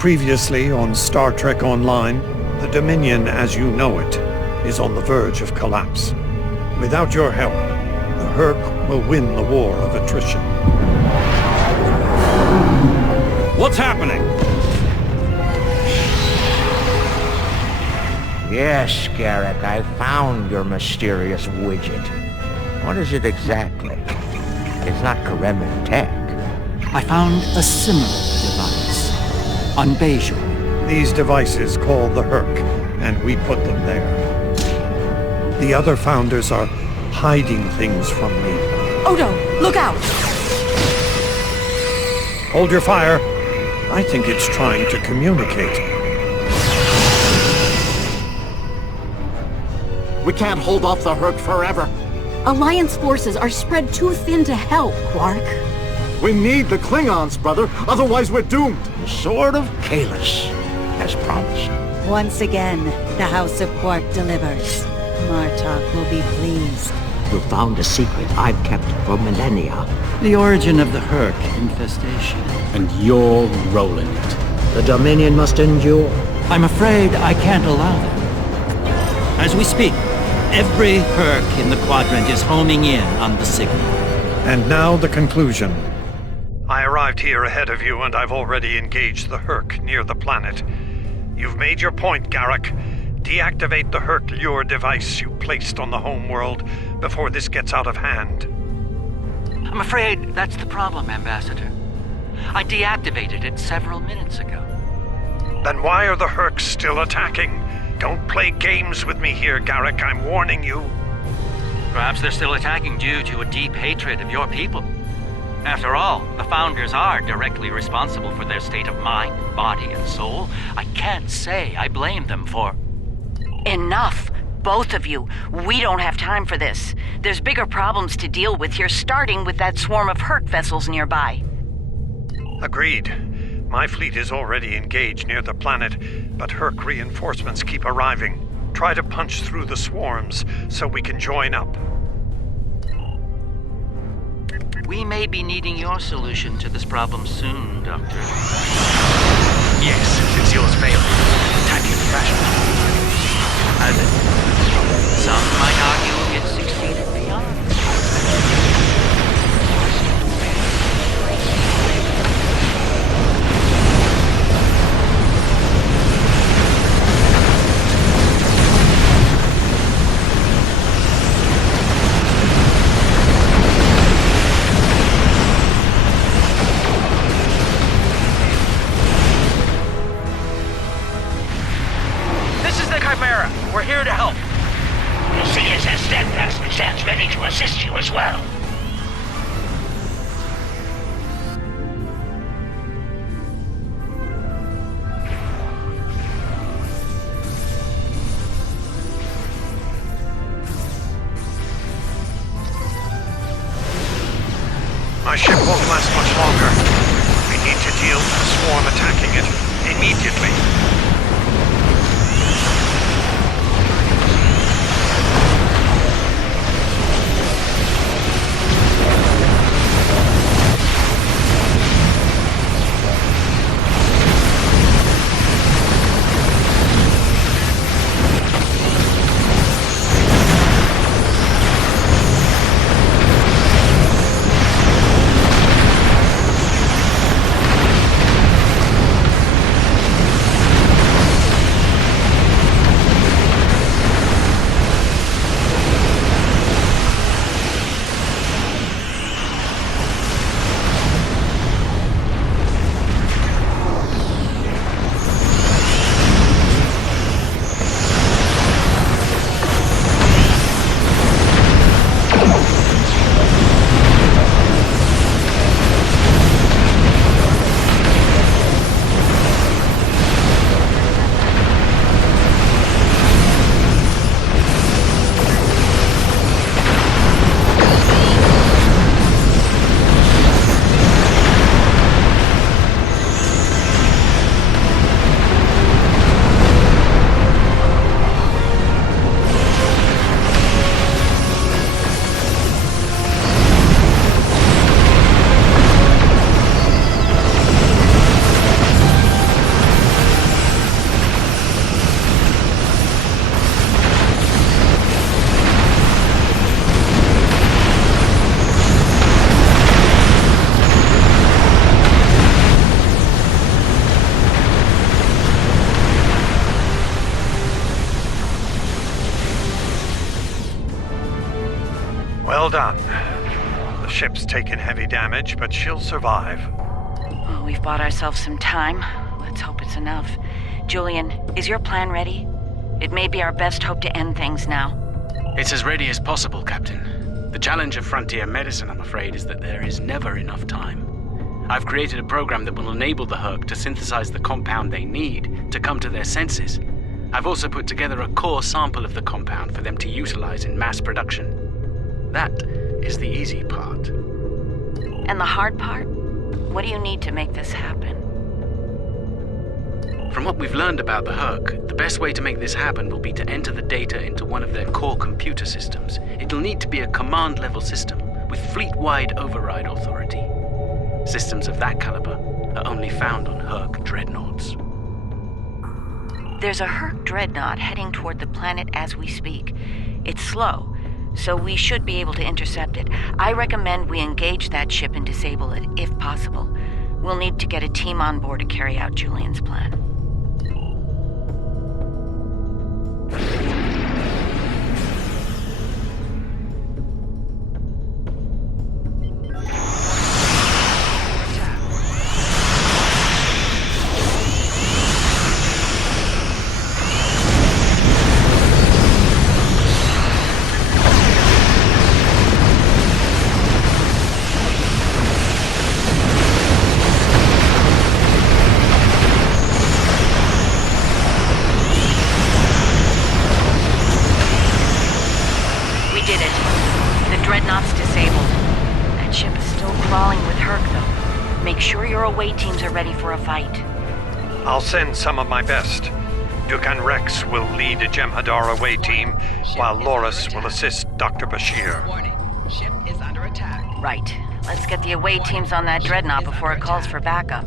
Previously on Star Trek Online, the Dominion as you know it is on the verge of collapse. Without your help, the Herc will win the war of attrition. What's happening? Yes, Garrick, I found your mysterious widget. What is it exactly? It's not Karemin tech. I found a similar device on Bejor. These devices called the Herc, and we put them there. The other founders are hiding things from me. Odo, look out! Hold your fire. I think it's trying to communicate. We can't hold off the Herc forever. Alliance forces are spread too thin to help, Quark. We need the Klingons, brother. Otherwise we're doomed. The Sword of Kahless, as promised. Once again, the House of Quark delivers. Martok will be pleased. You found a secret I've kept for millennia. The origin of the Herc infestation. And you're rolling it. The Dominion must endure. I'm afraid I can't allow that. As we speak, every Herc in the Quadrant is homing in on the signal. And now the conclusion. I arrived here ahead of you, and I've already engaged the Herc near the planet. You've made your point, Garrick. Deactivate the Herc lure device you placed on the homeworld before this gets out of hand. I'm afraid that's the problem, Ambassador. I deactivated it several minutes ago. Then why are the Hercs still attacking? Don't play games with me here, Garrick. I'm warning you. Perhaps they're still attacking due to a deep hatred of your people. After all, the Founders are directly responsible for their state of mind, body, and soul. I can't say I blame them for... Enough! Both of you. We don't have time for this. There's bigger problems to deal with here, starting with that swarm of Herc vessels nearby. Agreed. My fleet is already engaged near the planet, but Herc reinforcements keep arriving. Try to punch through the swarms so we can join up. We may be needing your solution to this problem soon, Doctor. Yes, since yours failed. Time to refresh. Has it? Some might argue it succeeded beyond. We're here to help. The CSS Steadfast stands ready to assist you as well. My ship won't last much longer. We need to deal with the swarm attacking it immediately. Well done. The ship's taken heavy damage, but she'll survive. Well, we've bought ourselves some time. Let's hope it's enough. Julian, is your plan ready? It may be our best hope to end things now. It's as ready as possible, Captain. The challenge of frontier medicine, I'm afraid, is that there is never enough time. I've created a program that will enable the Herc to synthesize the compound they need to come to their senses. I've also put together a core sample of the compound for them to utilize in mass production. That is the easy part. And the hard part? What do you need to make this happen? From what we've learned about the Herc, the best way to make this happen will be to enter the data into one of their core computer systems. It'll need to be a command-level system with fleet-wide override authority. Systems of that caliber are only found on Herc dreadnoughts. There's a Herc dreadnought heading toward the planet as we speak. It's slow, so we should be able to intercept it. I recommend we engage that ship and disable it, if possible. We'll need to get a team on board to carry out Julian's plan. Away teams are ready for a fight. I'll send some of my best. Dukan Rex will lead a Jem'Hadar away team, while Loris will assist Dr. Bashir. Ship is under attack. Right. Let's get the away teams on that dreadnought before it calls for backup.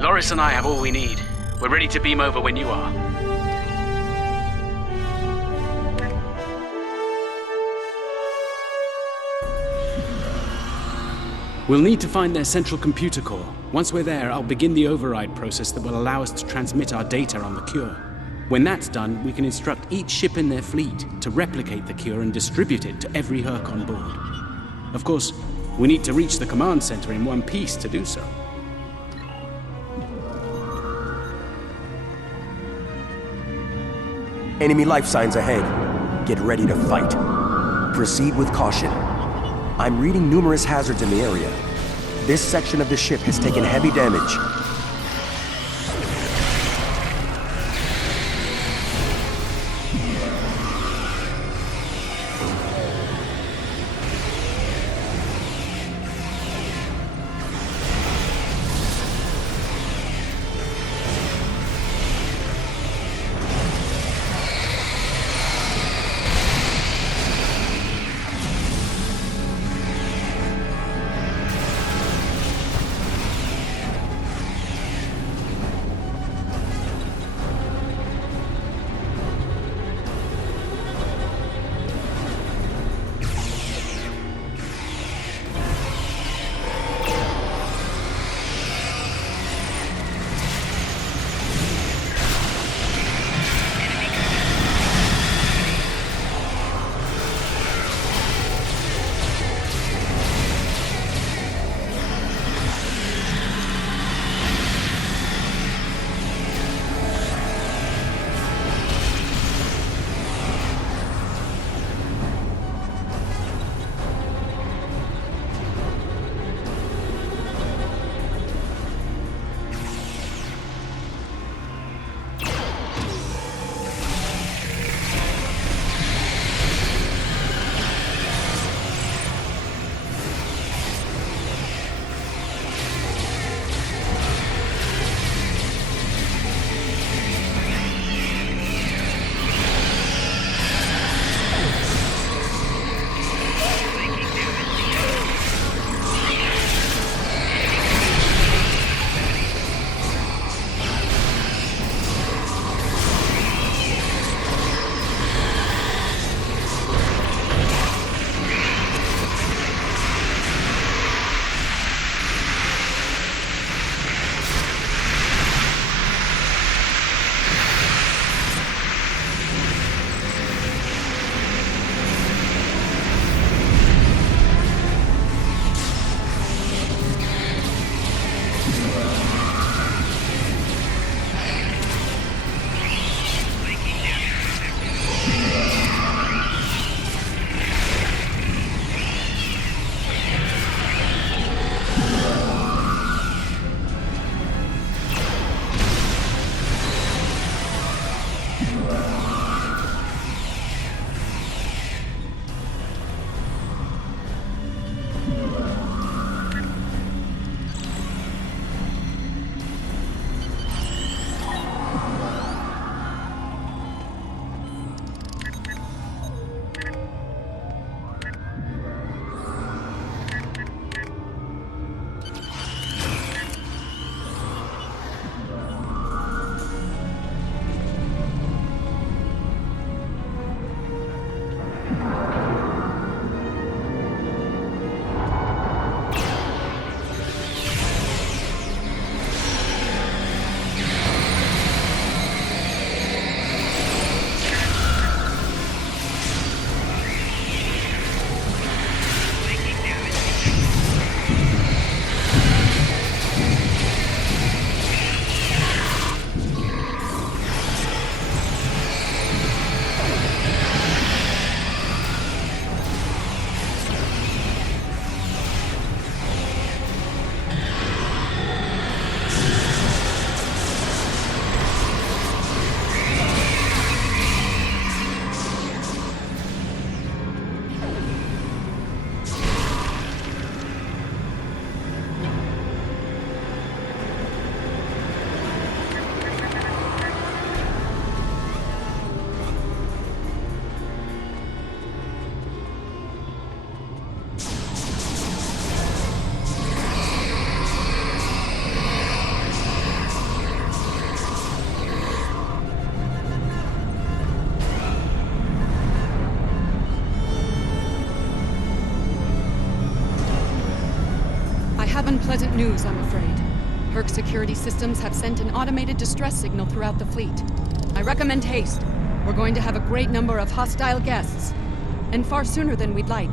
Loris and I have all we need. We're ready to beam over when you are. We'll need to find their central computer core. Once we're there, I'll begin the override process that will allow us to transmit our data on the cure. When that's done, we can instruct each ship in their fleet to replicate the cure and distribute it to every Herc on board. Of course, we need to reach the command center in one piece to do so. Enemy life signs ahead. Get ready to fight. Proceed with caution. I'm reading numerous hazards in the area. This section of the ship has taken heavy damage. Unpleasant news, I'm afraid. Herc security systems have sent an automated distress signal throughout the fleet. I recommend haste. We're going to have a great number of hostile guests, and far sooner than we'd like.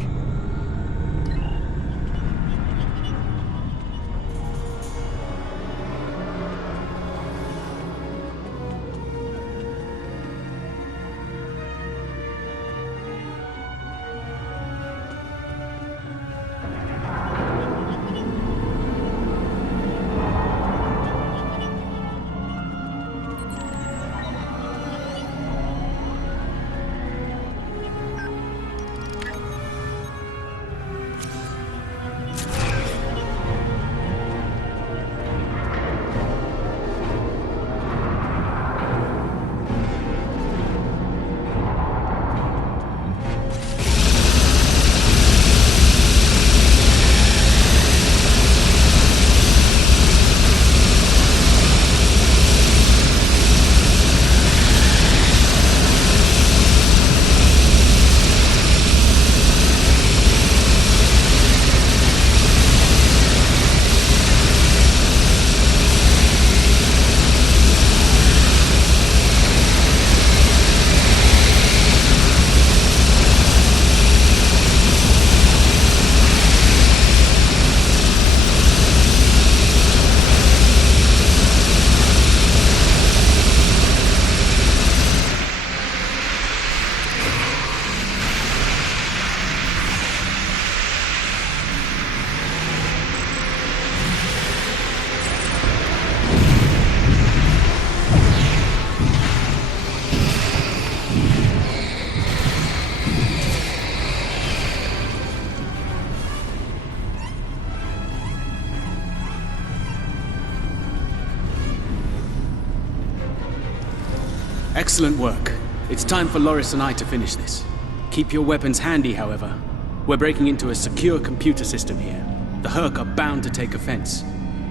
Excellent work. It's time for Loris and I to finish this. Keep your weapons handy, however. We're breaking into a secure computer system here. The Herc are bound to take offense.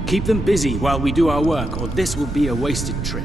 Keep them busy while we do our work, or this will be a wasted trip.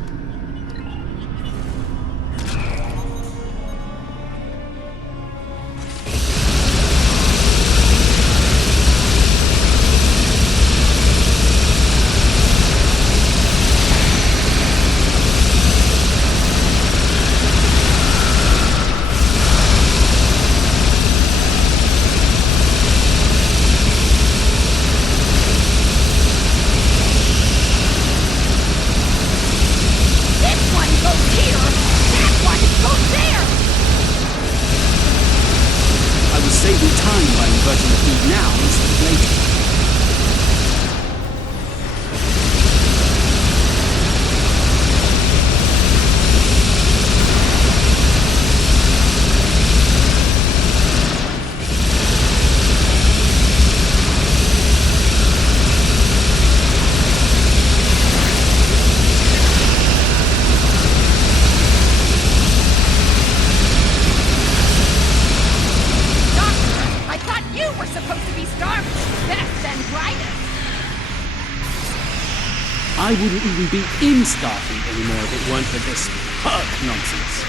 I wouldn't even be in Starfleet anymore if it weren't for this Herc nonsense.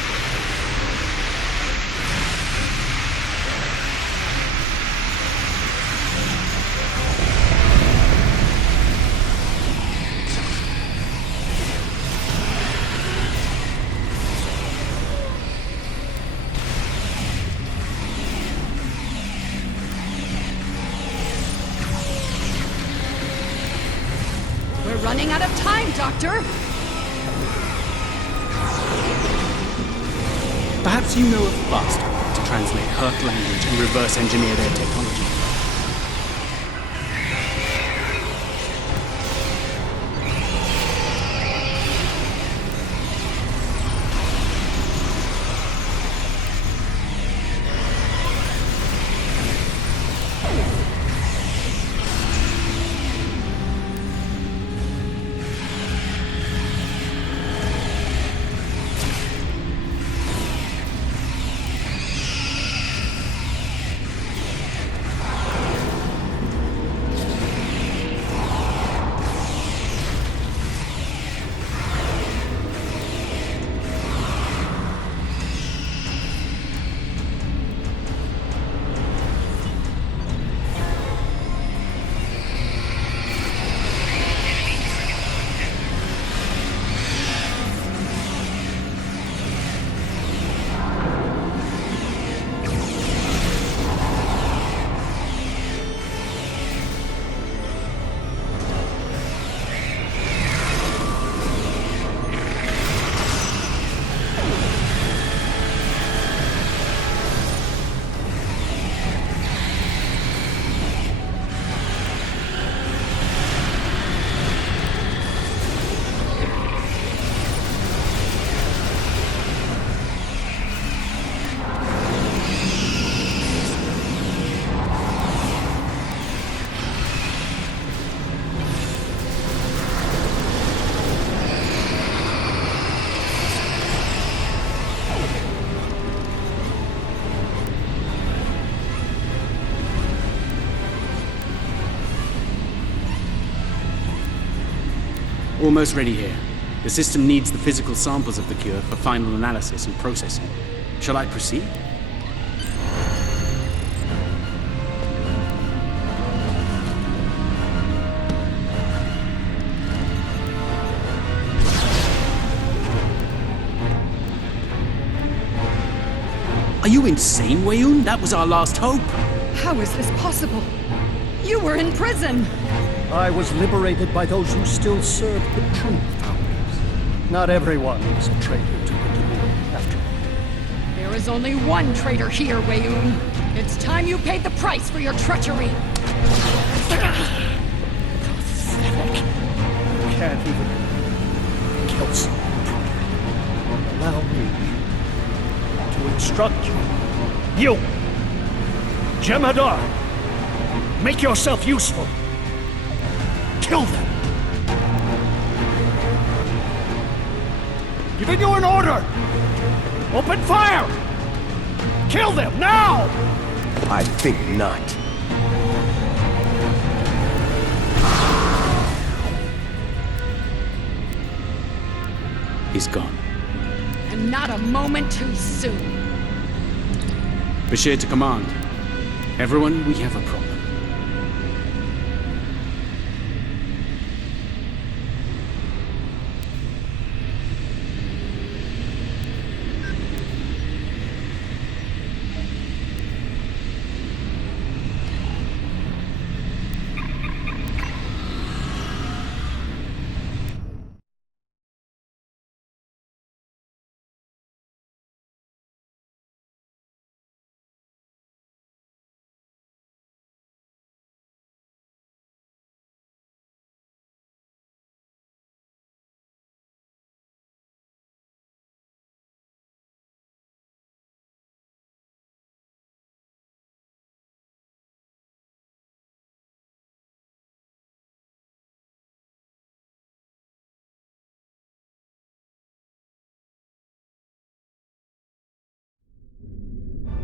Running out of time, Doctor! Perhaps you know a faster way to translate Herc language and reverse engineer their technology. Almost ready here. The system needs the physical samples of the cure for final analysis and processing. Shall I proceed? Are you insane, Weyoun? That was our last hope. How is this possible? You were in prison! I was liberated by those who still served the true founders. Not everyone was a traitor to the Dominion, after all. There is only one traitor here, Weyoun. It's time you paid the price for your treachery! Pathetic. You can't even kill someone. Allow me to instruct you. You! Jem'Hadar! Make yourself useful! Kill them! Giving you an order! Open fire! Kill them, now! I think not. He's gone. And not a moment too soon. Bashir to command. Everyone, we have a problem.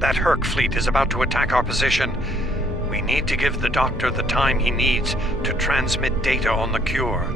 That Herc fleet is about to attack our position. We need to give the Doctor the time he needs to transmit data on the cure.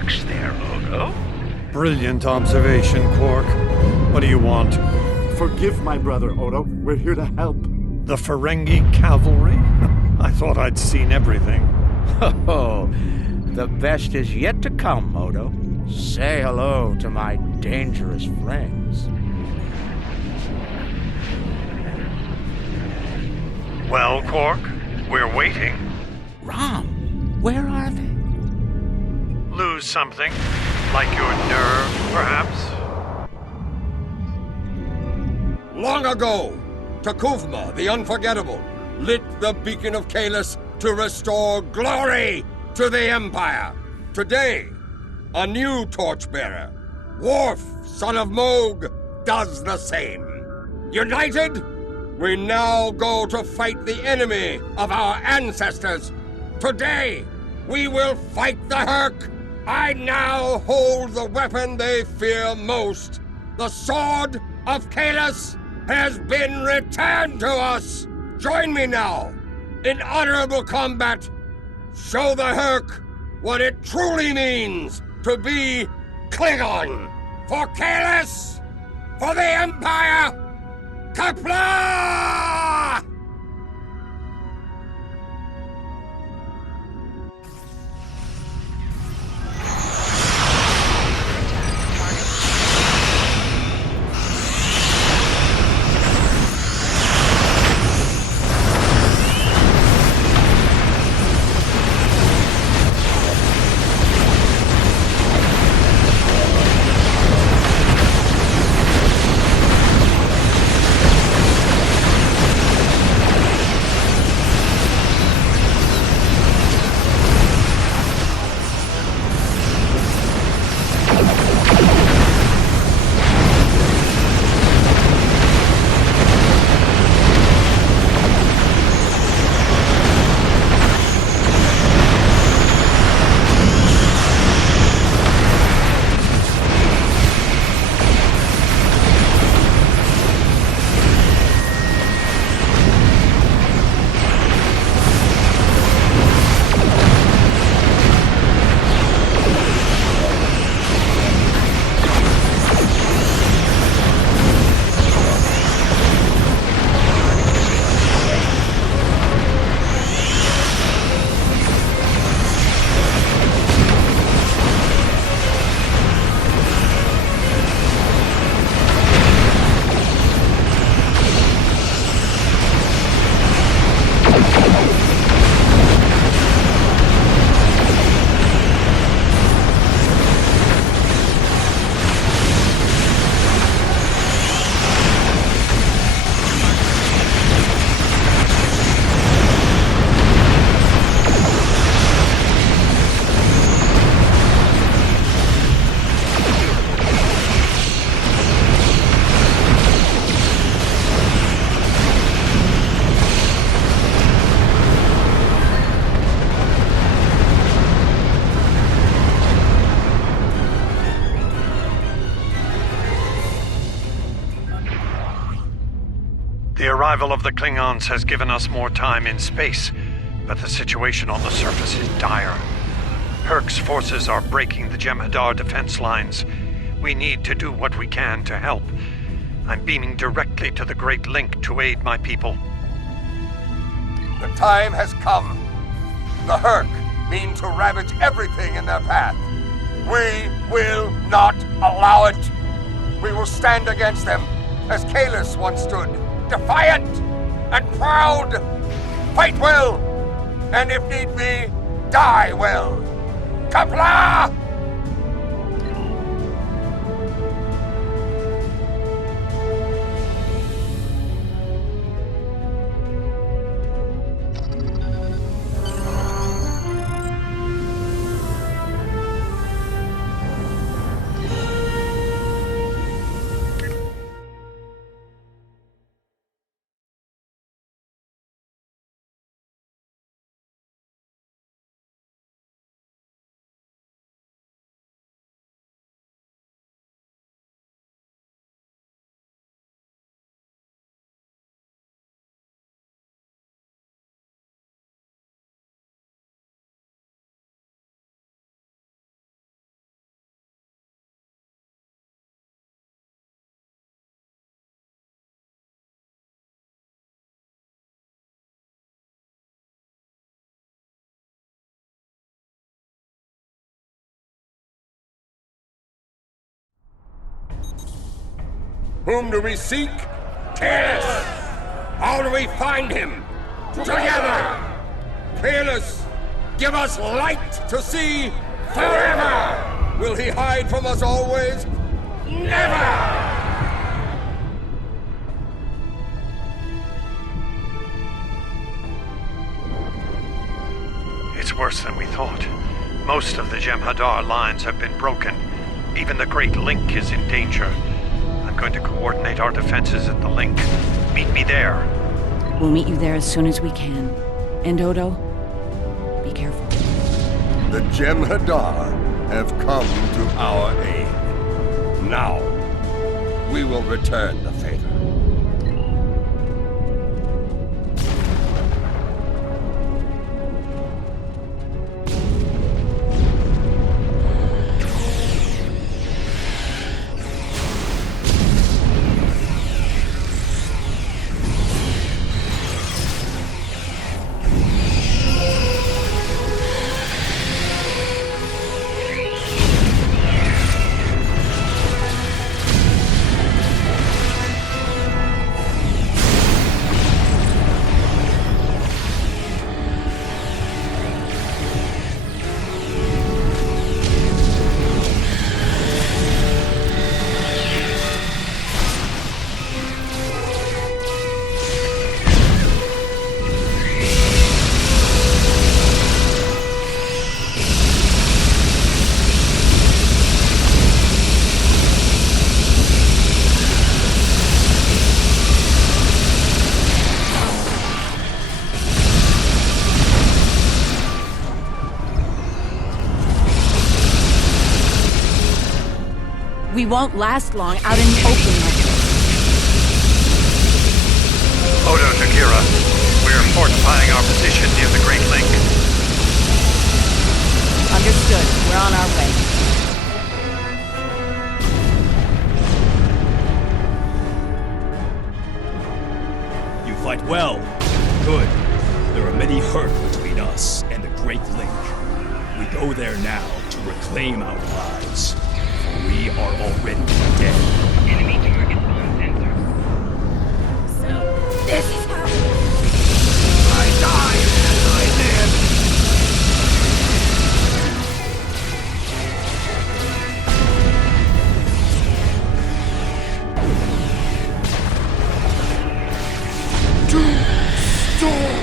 fix there, Odo. Brilliant observation, Quark. What do you want? Forgive my brother, Odo. We're here to help. The Ferengi cavalry? I thought I'd seen everything. Oh, the best is yet to come, Odo. Say hello to my dangerous friends. Well, Quark? We're waiting. Rom, where are they? Lose something? Like your nerve, perhaps? Long ago, Takuvma, the Unforgettable, lit the beacon of Kalis to restore glory to the Empire. Today, a new torchbearer, Worf, son of Moog, does the same. United, we now go to fight the enemy of our ancestors. Today, we will fight the Hurk. I now hold the weapon they fear most. The Sword of Kalis has been returned to us. Join me now in honorable combat. Show the Hurk what it truly means to be Klingon. For Kalis, for the Empire, Kapla! The arrival of the Klingons has given us more time in space, but the situation on the surface is dire. Hurk's forces are breaking the Jem'Hadar defense lines. We need to do what we can to help. I'm beaming directly to the Great Link to aid my people. The time has come. The Hurk mean to ravage everything in their path. We will not allow it. We will stand against them, as Kalis once stood, defiant and proud. Fight well, and if need be, die well. Kapla! Whom do we seek? Kalis! How do we find him? Together! Kalis, give us light to see forever! Will he hide from us always? Never! It's worse than we thought. Most of the Jem'Hadar lines have been broken. Even the Great Link is in danger. I'm going to coordinate our defenses at the link. Meet me there. We'll meet you there as soon as we can. And Odo, be careful. The Jem'Hadar have come to our aid. Now, we will return the favor. We won't last long out in the open like this. Odo, Takira, we're fortifying our position near the Great Link. Understood. We're on our way. You fight well. Good. There are many hurt between us and the Great Link. We go there now to reclaim our lives. We are already dead. Enemy target uncensored. So, this is how... I died as I live. To storm!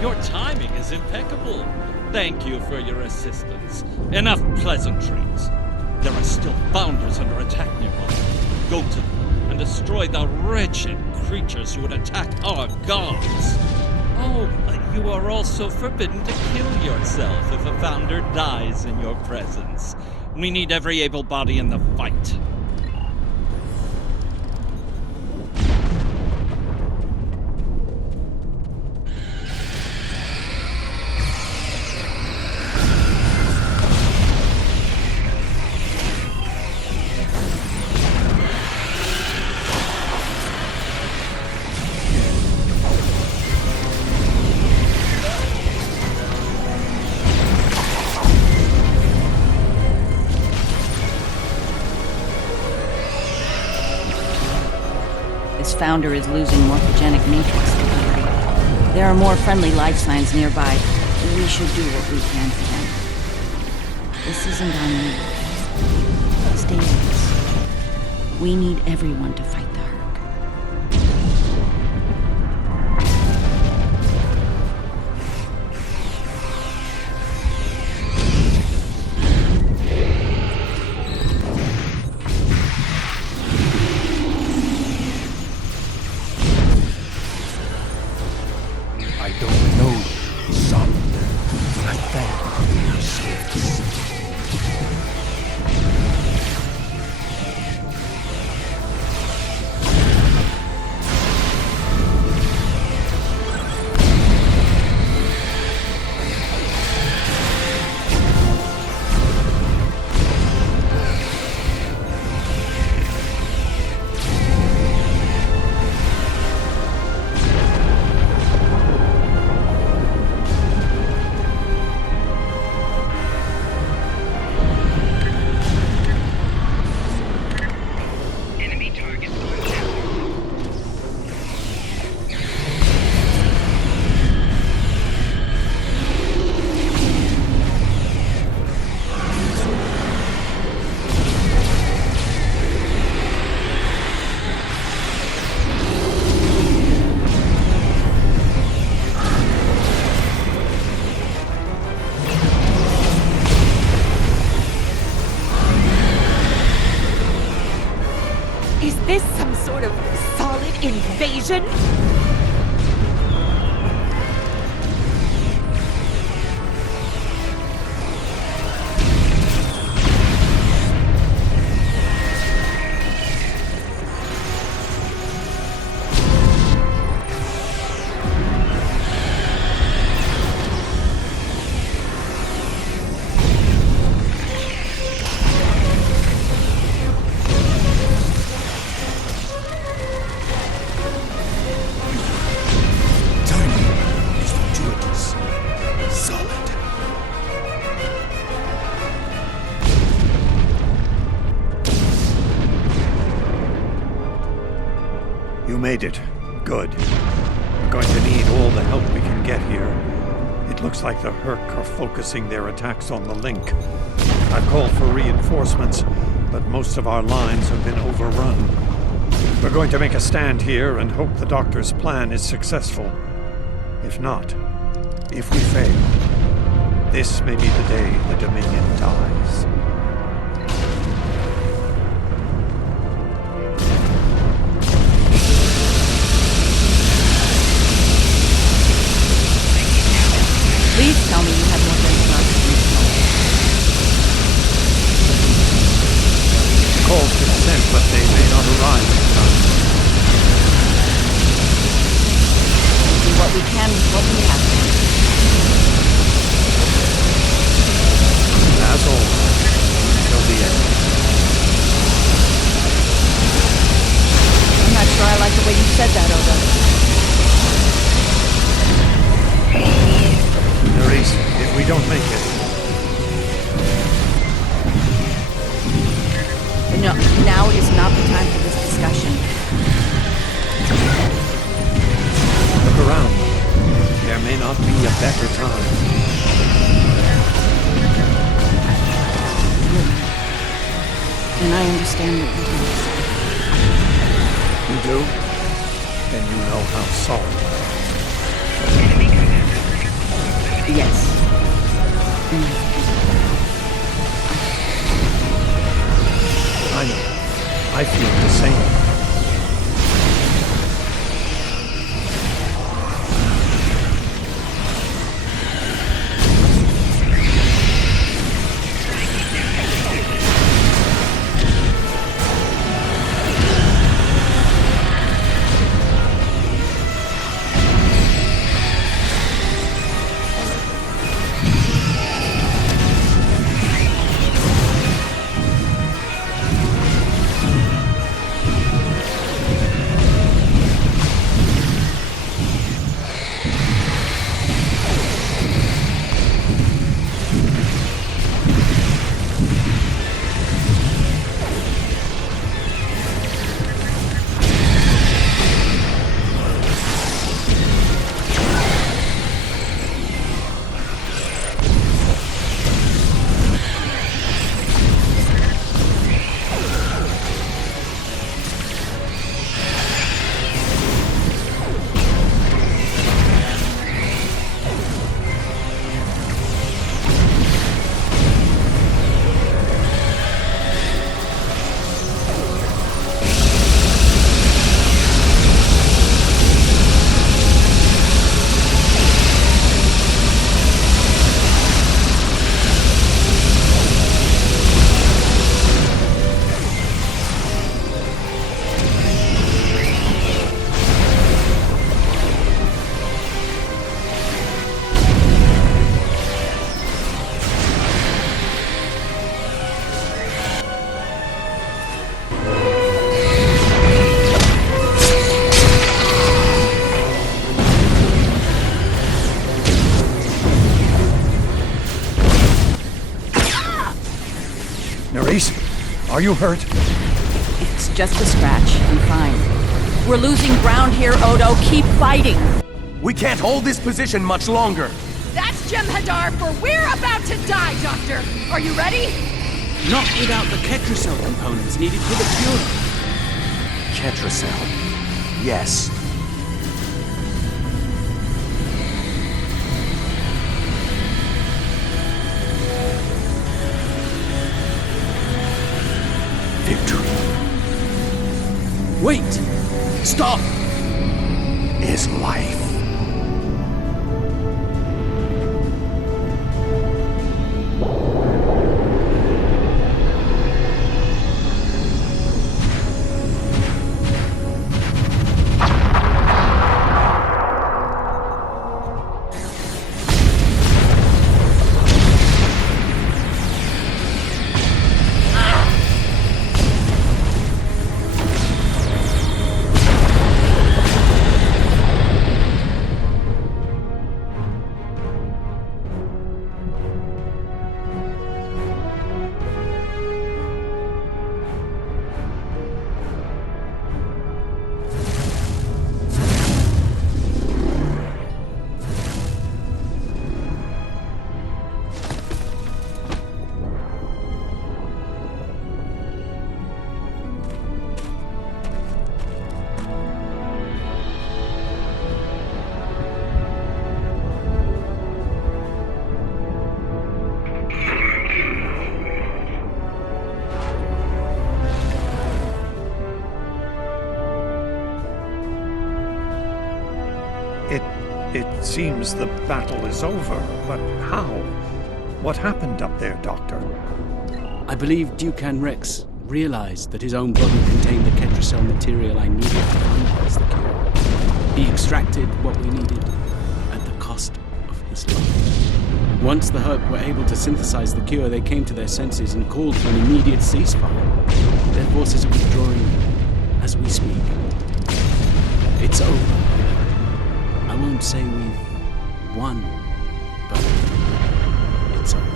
Your timing is impeccable. Thank you for your assistance. Enough pleasantries. There are still Founders under attack nearby. Go to them and destroy the wretched creatures who would attack our gods. Oh, you are also forbidden to kill yourself if a Founder dies in your presence. We need every able body in the fight. This Founder is losing morphogenic matrix stability. There are more friendly life signs nearby. We should do what we can for them. This isn't on you. Stay with us. We need everyone to fight the Hurk. made it. Good. We're going to need all the help we can get here. It looks like the Herc are focusing their attacks on the link. I've called for reinforcements, but most of our lines have been overrun. We're going to make a stand here and hope the Doctor's plan is successful. If not, if we fail, this may be the day the Dominion dies. Please tell me you have more than Calls been sent, but they may not arrive in time. We'll do what we can with what we have. As always, until the end. I'm not sure I like the way you said that, Odo. Nerys, if we don't make it... No, now is not the time for this discussion. Look around. There may not be a better time. And I understand what you You do? Then you know how sorry I am. Yes. I know. I feel the same. Nerys, are you hurt? It's just a scratch. I'm fine. We're losing ground here, Odo. Keep fighting. We can't hold this position much longer. That's Jem'Hadar, for we're about to die, Doctor. Are you ready? Not without the Ketracell components needed for the cure. Ketracell. Yes. Victory. Wait! Stop! Is life. It seems the battle is over, but how? What happened up there, Doctor? I believe Dukan Rex realized that his own body contained the Ketracel material I needed to finalize the cure. He extracted what we needed at the cost of his life. Once the Herc were able to synthesize the cure, they came to their senses and called for an immediate ceasefire. Their forces are withdrawing as we speak. It's over. I won't say we've won, but it's over.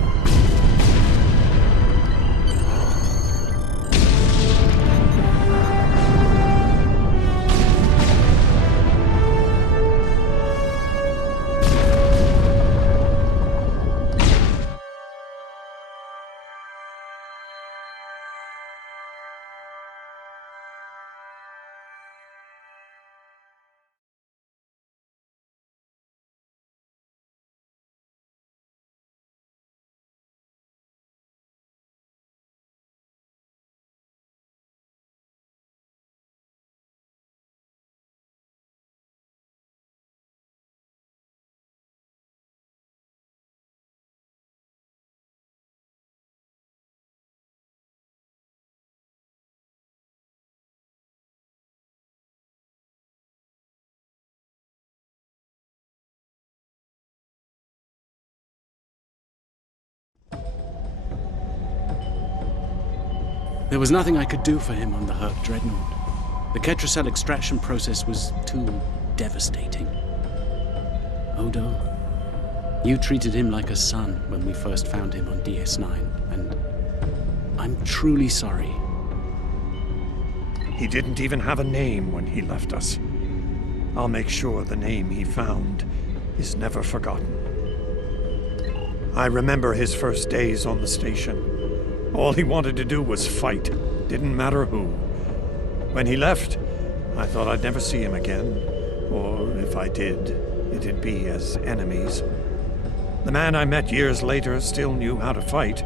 There was nothing I could do for him on the Herc Dreadnought. The Ketracel extraction process was too devastating. Odo, you treated him like a son when we first found him on DS9, and I'm truly sorry. He didn't even have a name when he left us. I'll make sure the name he found is never forgotten. I remember his first days on the station. All he wanted to do was fight. Didn't matter who. When he left, I thought I'd never see him again. Or if I did, it'd be as enemies. The man I met years later still knew how to fight,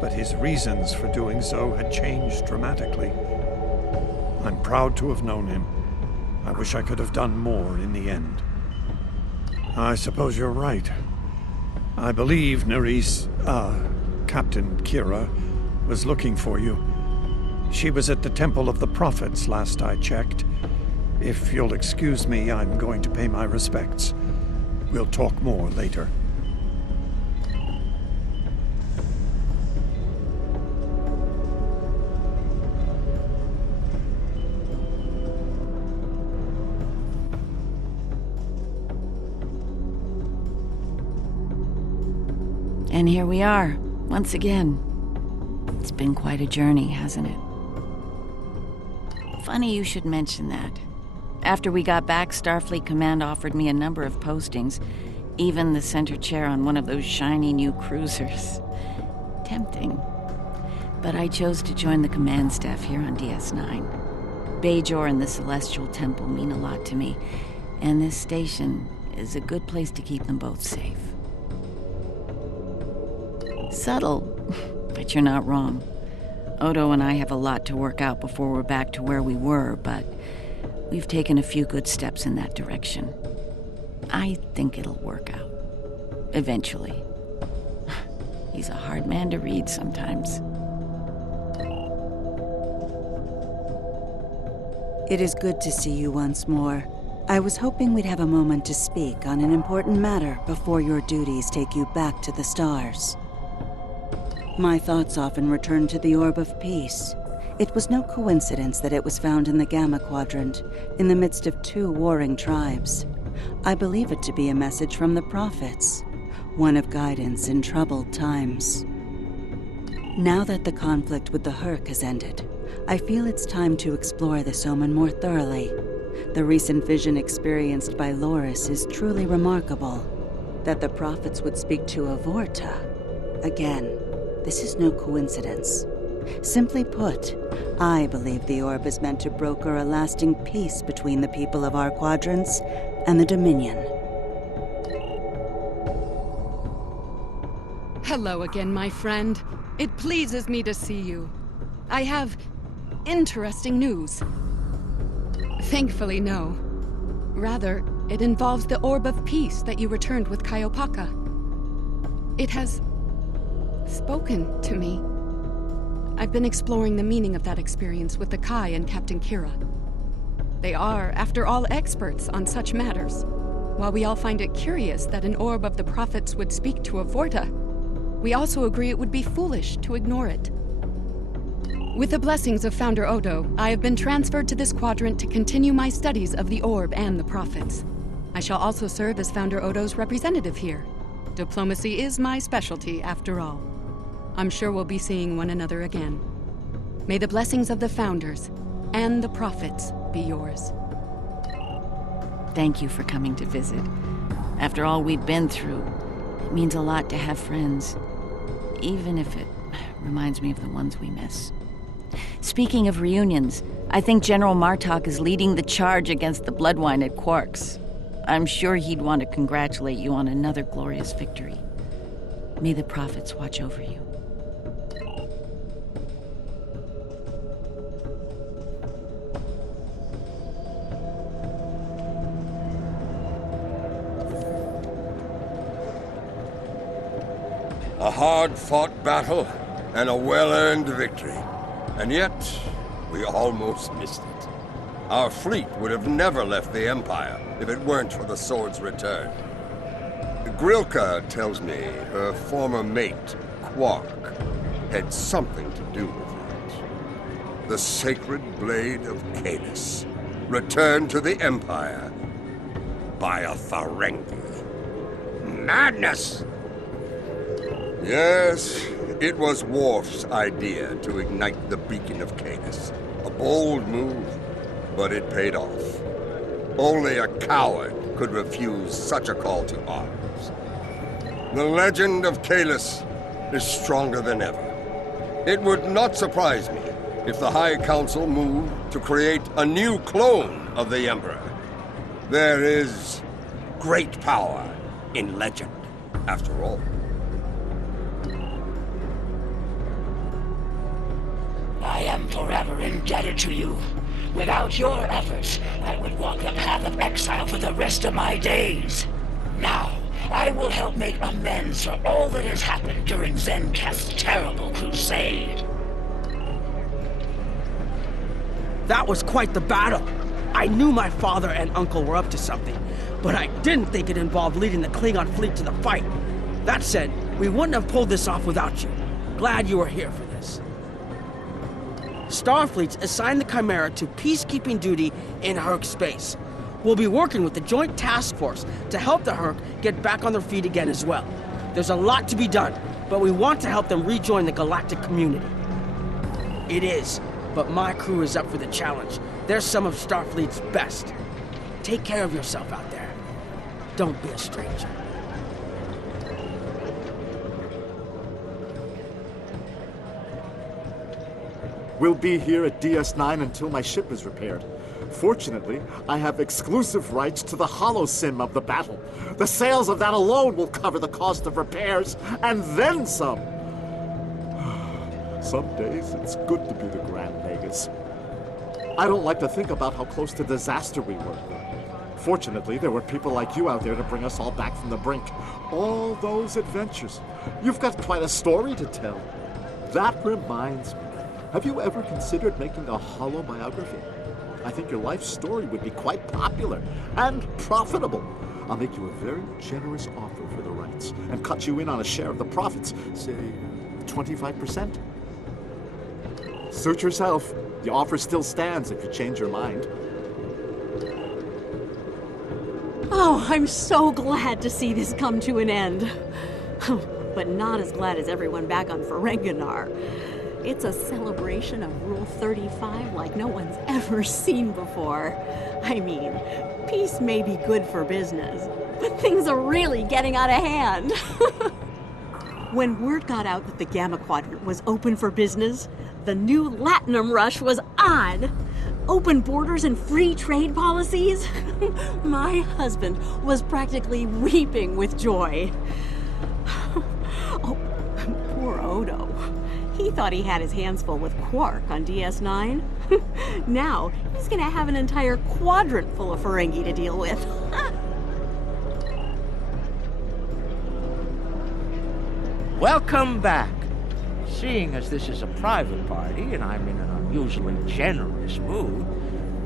but his reasons for doing so had changed dramatically. I'm proud to have known him. I wish I could have done more in the end. I suppose you're right. I believe Captain Kira was looking for you. She was at the Temple of the Prophets last I checked. If you'll excuse me, I'm going to pay my respects. We'll talk more later. And here we are, once again. It's been quite a journey, hasn't it? Funny you should mention that. After we got back, Starfleet Command offered me a number of postings, even the center chair on one of those shiny new cruisers. Tempting. But I chose to join the command staff here on DS9. Bajor and the Celestial Temple mean a lot to me, and this station is a good place to keep them both safe. Subtle, but you're not wrong. Odo and I have a lot to work out before we're back to where we were, but we've taken a few good steps in that direction. I think it'll work out. Eventually. He's a hard man to read sometimes. It is good to see you once more. I was hoping we'd have a moment to speak on an important matter before your duties take you back to the stars. My thoughts often return to the Orb of Peace. It was no coincidence that it was found in the Gamma Quadrant, in the midst of two warring tribes. I believe it to be a message from the prophets, one of guidance in troubled times. Now that the conflict with the Herc has ended, I feel it's time to explore this omen more thoroughly. The recent vision experienced by Loris is truly remarkable. That the prophets would speak to Avorta. Again, this is no coincidence. Simply put, I believe the orb is meant to broker a lasting peace between the people of our quadrants and the Dominion. Hello again, my friend. It pleases me to see you. I have interesting news. Thankfully, no. Rather, It involves the Orb of Peace that you returned with Kaiopaka. It has spoken to me. I've been exploring the meaning of that experience with the Kai and Captain Kira. They are, after all, experts on such matters. While we all find it curious that an Orb of the Prophets would speak to a Vorta, we also agree it would be foolish to ignore it. With the blessings of Founder Odo, I have been transferred to this quadrant to continue my studies of the Orb and the Prophets. I shall also serve as Founder Odo's representative here. Diplomacy is my specialty, after all. I'm sure we'll be seeing one another again. May the blessings of the Founders and the Prophets be yours. Thank you for coming to visit. After all we've been through, it means a lot to have friends, even if it reminds me of the ones we miss. Speaking of reunions, I think General Martok is leading the charge against the Bloodwine at Quark's. I'm sure he'd want to congratulate you on another glorious victory. May the Prophets watch over you. A hard-fought battle and a well-earned victory. And yet, we almost missed it. Our fleet would have never left the Empire if it weren't for the sword's return. Grilka tells me her former mate, Quark, had something to do with it. The sacred blade of Kalis, returned to the Empire by a Ferengi. Madness! Yes, it was Worf's idea to ignite the beacon of Kalis. A bold move, but it paid off. Only a coward could refuse such a call to arms. The legend of Kalis is stronger than ever. It would not surprise me if the High Council moved to create a new clone of the Emperor. There is great power in legend, after all. I am forever indebted to you. Without your efforts, I would walk the path of exile for the rest of my days. Now, I will help make amends for all that has happened during Zencast's terrible crusade. That was quite the battle. I knew my father and uncle were up to something, but I didn't think it involved leading the Klingon fleet to the fight. That said, we wouldn't have pulled this off without you. Glad you were here for this. Starfleet's assigned the Chimera to peacekeeping duty in Herc space. We'll be working with the Joint Task Force to help the Herc get back on their feet again as well. There's a lot to be done, but we want to help them rejoin the galactic community. It is, but my crew is up for the challenge. They're some of Starfleet's best. Take care of yourself out there. Don't be a stranger. We'll be here at DS9 until my ship is repaired. Fortunately, I have exclusive rights to the holosim of the battle. The sales of that alone will cover the cost of repairs, and then some. Some days, it's good to be the Grand Nagus. I don't like to think about how close to disaster we were. Fortunately, there were people like you out there to bring us all back from the brink. All those adventures. You've got quite a story to tell. That reminds me. Have you ever considered making a holobiography? I think your life story would be quite popular and profitable. I'll make you a very generous offer for the rights and cut you in on a share of the profits, say 25%. Suit yourself. The offer still stands if you change your mind. Oh, I'm so glad to see this come to an end. But not as glad as everyone back on Ferenginar. It's a celebration of Rule 35 like no one's ever seen before. I mean, peace may be good for business, but things are really getting out of hand. When word got out that the Gamma Quadrant was open for business, the new Latinum rush was on. Open borders and free trade policies? My husband was practically weeping with joy. Oh, poor Odo. He thought he had his hands full with Quark on DS9. Now, he's gonna have an entire quadrant full of Ferengi to deal with. Welcome back. Seeing as this is a private party and I'm in an unusually generous mood,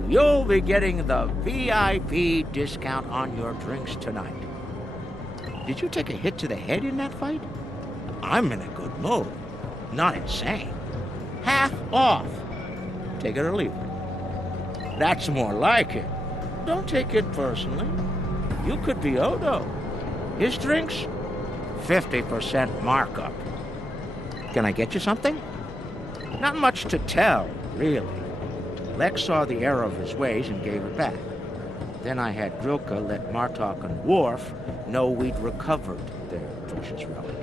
you'll be getting the VIP discount on your drinks tonight. Did you take a hit to the head in that fight? I'm in a good mood. Not insane. Half off. Take it or leave it. That's more like it. Don't take it personally. You could be Odo. His drinks? 50% markup. Can I get you something? Not much to tell, really. Lex saw the error of his ways and gave it back. Then I had Grilka let Martok and Worf know we'd recovered their precious relic.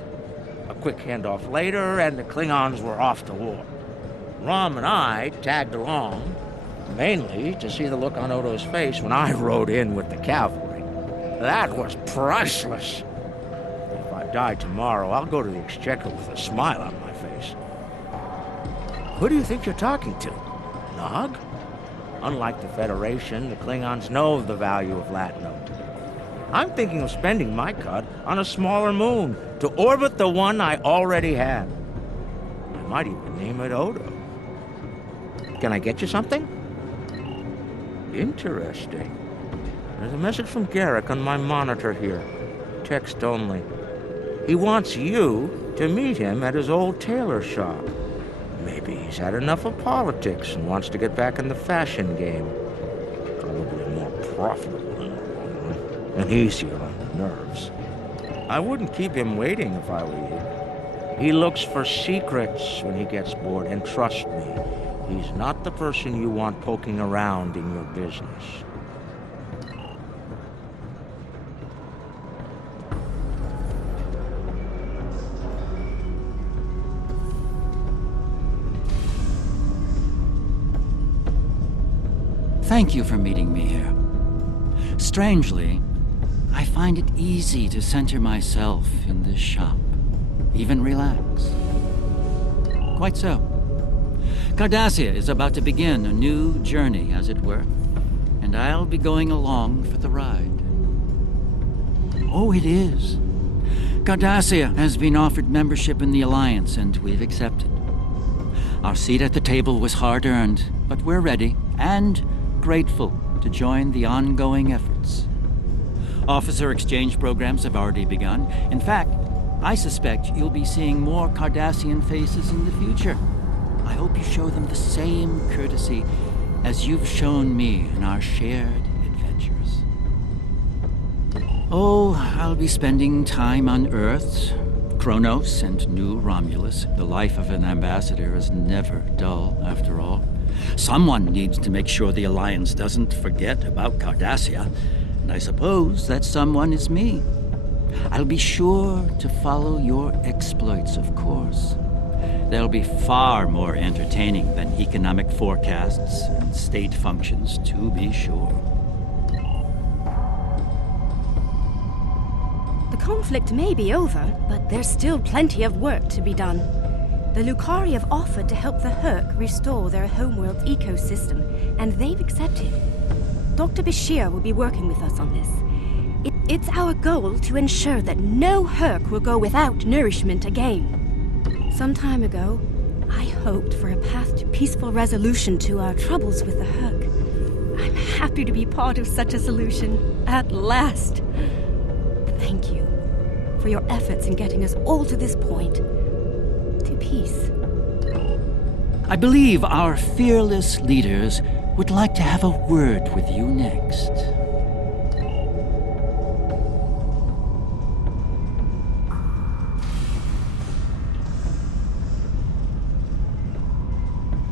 A quick handoff later, and the Klingons were off to war. Rom and I tagged along, mainly to see the look on Odo's face when I rode in with the cavalry. That was priceless. If I die tomorrow, I'll go to the Exchequer with a smile on my face. Who do you think you're talking to? Nog? Unlike the Federation, the Klingons know of the value of Latino. I'm thinking of spending my cut on a smaller moon to orbit the one I already have. I might even name it Odo. Can I get you something? Interesting. There's a message from Garrick on my monitor here. Text only. He wants you to meet him at his old tailor shop. Maybe he's had enough of politics and wants to get back in the fashion game. Probably more profitable in the long run, and easier on the nerves. I wouldn't keep him waiting if I were you. He looks for secrets when he gets bored, and trust me, he's not the person you want poking around in your business. Thank you for meeting me here. Strangely, I find it easy to center myself in this shop, even relax. Quite so. Cardassia is about to begin a new journey, as it were, and I'll be going along for the ride. Oh, it is. Cardassia has been offered membership in the Alliance, and we've accepted. Our seat at the table was hard-earned, but we're ready, and grateful to join the ongoing efforts. Officer exchange programs have already begun. In fact, I suspect you'll be seeing more Cardassian faces in the future. I hope you show them the same courtesy as you've shown me in our shared adventures. Oh, I'll be spending time on Earth, Kronos, and New Romulus. The life of an ambassador is never dull, after all. Someone needs to make sure the Alliance doesn't forget about Cardassia, and I suppose that someone is me. I'll be sure to follow your exploits, of course. They'll be far more entertaining than economic forecasts and state functions, to be sure. The conflict may be over, but there's still plenty of work to be done. The Lucari have offered to help the Herc restore their homeworld's ecosystem, and they've accepted. Dr. Bashir will be working with us on this. It's our goal to ensure that no Herc will go without nourishment again. Some time ago, I hoped for a path to peaceful resolution to our troubles with the Herc. I'm happy to be part of such a solution, at last. Thank you for your efforts in getting us all to this point. To peace. I believe our fearless leaders would like to have a word with you next.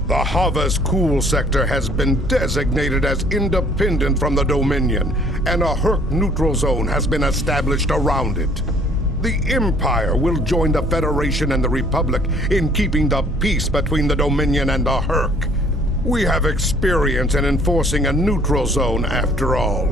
The Hava's Cool sector has been designated as independent from the Dominion, and a Herc neutral zone has been established around it. The Empire will join the Federation and the Republic in keeping the peace between the Dominion and the Herc. We have experience in enforcing a neutral zone, after all.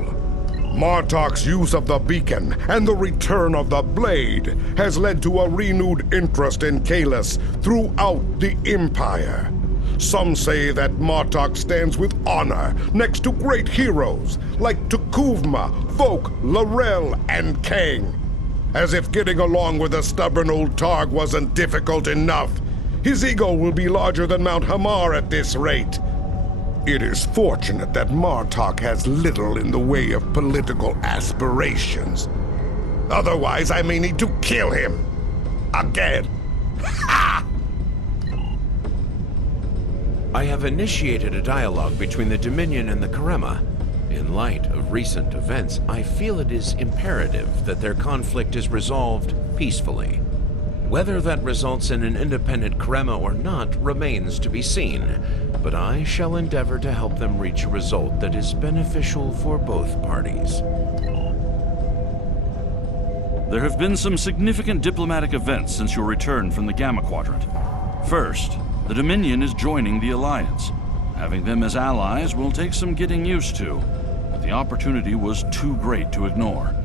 Martok's use of the beacon and the return of the blade has led to a renewed interest in Kahless throughout the Empire. Some say that Martok stands with honor next to great heroes like T'Kuvma, Voke, L'Rell, and Kang. As if getting along with a stubborn old Targ wasn't difficult enough. His ego will be larger than Mount Hamar at this rate. It is fortunate that Martok has little in the way of political aspirations. Otherwise, I may need to kill him. Again. Ha! I have initiated a dialogue between the Dominion and the Karema. In light of recent events, I feel it is imperative that their conflict is resolved peacefully. Whether that results in an independent Karema or not remains to be seen, but I shall endeavor to help them reach a result that is beneficial for both parties. There have been some significant diplomatic events since your return from the Gamma Quadrant. First, the Dominion is joining the Alliance. Having them as allies will take some getting used to, but the opportunity was too great to ignore.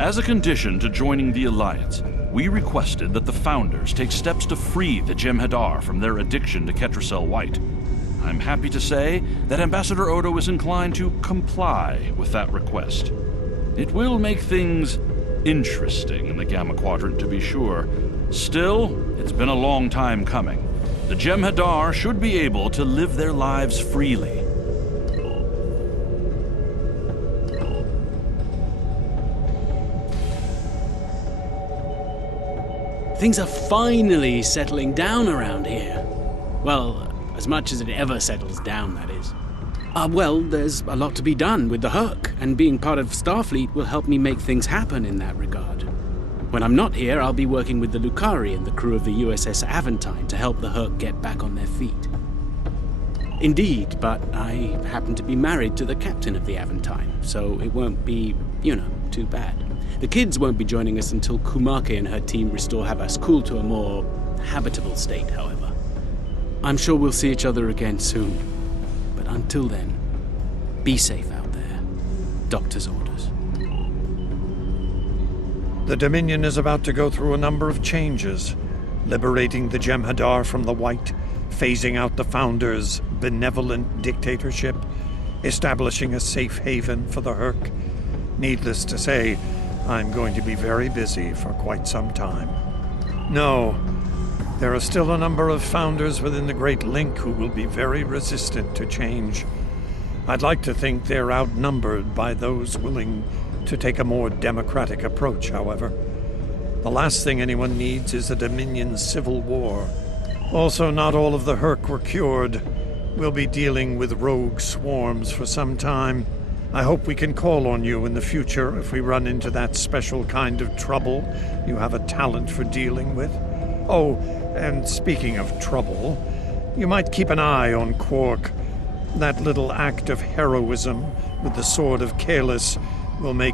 As a condition to joining the Alliance, we requested that the Founders take steps to free the Jem'Hadar from their addiction to Ketracel White. I'm happy to say that Ambassador Odo is inclined to comply with that request. It will make things interesting in the Gamma Quadrant, to be sure. Still, it's been a long time coming. The Jem'Hadar should be able to live their lives freely. Things are finally settling down around here. Well, as much as it ever settles down, that is. Well, there's a lot to be done with the Herc, and being part of Starfleet will help me make things happen in that regard. When I'm not here, I'll be working with the Lucari and the crew of the USS Aventine to help the Herc get back on their feet. Indeed, but I happen to be married to the captain of the Aventine, so it won't be, too bad. The kids won't be joining us until Kumake and her team restore Havas-Kul to a more habitable state, however. I'm sure we'll see each other again soon. But until then, be safe out there. Doctor's orders. The Dominion is about to go through a number of changes, liberating the Jem'Hadar from the White, phasing out the Founders' benevolent dictatorship, establishing a safe haven for the Herc. Needless to say, I'm going to be very busy for quite some time. No, there are still a number of Founders within the Great Link who will be very resistant to change. I'd like to think they're outnumbered by those willing to take a more democratic approach, however. The last thing anyone needs is a Dominion civil war. Also, not all of the Herc were cured. We'll be dealing with rogue swarms for some time. I hope we can call on you in the future if we run into that special kind of trouble you have a talent for dealing with. Oh, and speaking of trouble, you might keep an eye on Quark. That little act of heroism with the Sword of Kahless will make